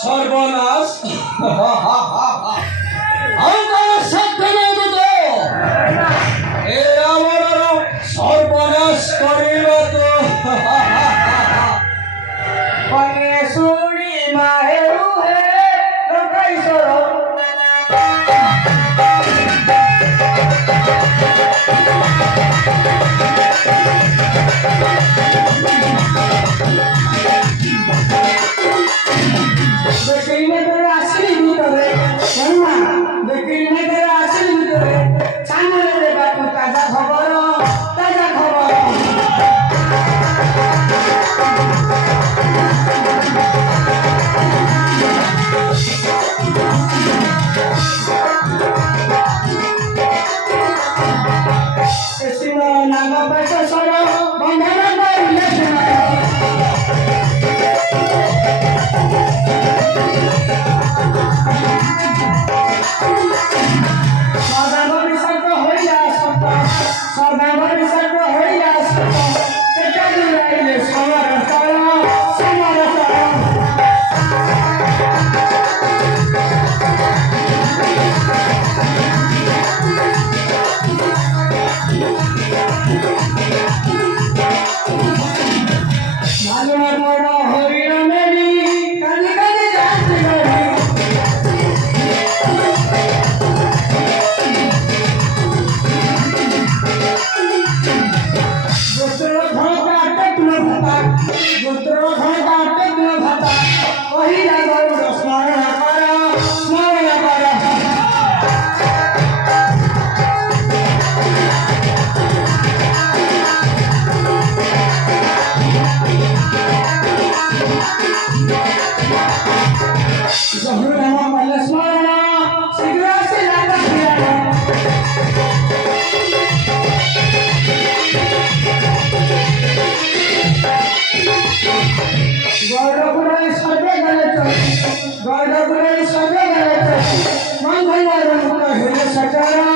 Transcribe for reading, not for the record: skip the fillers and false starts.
সর্বনাশ আমার সত্য নয় তো এ আমার সর্বনাশ করিব তো পনে শুনি মাহেউ হে লোকাইছর দেখিলে তোর আসলি ভিতরে কেননা দেখিলে তোর আসলি ভিতরে সামনে দেখাতো তাজা খবর তাজা খবর এসিনো নাগ পেশ সর বন্ধন করিলে শোনা সদাগরি সর্ব হইয়া সত্য সদাগরি সর্ব হইয়া সত্য সেটা জুড়াইলে সমর চল সমর চল ভালো বড় হরিণ নেবি কানে কানে যাতে গরি গোত্র ঘনকা টেকনো ভাতা গোত্র ঘনকা টেকনো ভাতা কহিলা গৌর স্মরণ কর স্মরণ কর জহুর নাম পাইলে স্মরণ শীঘ্র সে লাগা ফিরানো গৌরপুরে সবে গেলে চল গৌরপুরে সবে গেলে চল মঙ্গল মুক্ত হইলে সচরা